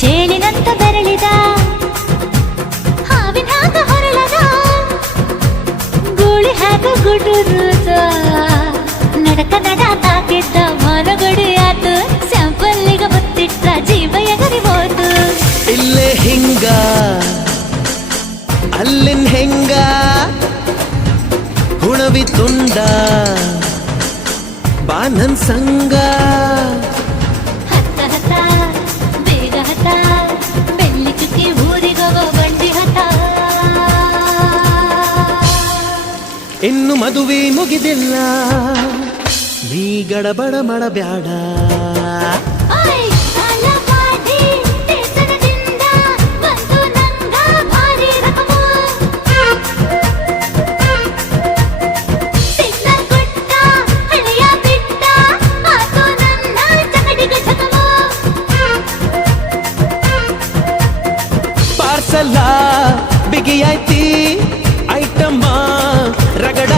ಚೇಳಿನಂತ ಬೆರಳಿದ ಹಾವಿನ ಹಾಗ ಹೊರಳದ ಗೂಳಿ ಹಾಗ ಗುಡುರುದ ನಡಕ ನಡ ತಾಕಿದ್ದ ಮನಗಡಿಯಾತು ಸ್ಯಾಂಪಲ್ಲಿಗ ಮುತ್ತಿಟ್ಟ ಜೀವ ಎಗರಿಬೋದು ಇಲ್ಲೇ ಹಿಂಗ ಅಲ್ಲಿನ್ ಹೆಂಗ ಹುಣವಿ ತುಂಡ ಬಾ ನನ್ ಸಂಗ ಹತ್ತ ಹತ್ತ ಬೇಗ ಹತ್ತ ಬೆಳ್ಳಿ ಚುಕ್ಕಿ ಊರಿಗವ ಬಂಡಿ ಹತ್ತ ಇನ್ನು ಮದುವೆ ಮುಗಿದಿಲ್ಲ ನೀ ಗಡಬಡ ಮಾಡಬ್ಯಾಡ ಪಾರ್ಸಲ ಬಿಗಿಯಾಯ್ತಿ ಐಟಮ್ಮ ರಗಡ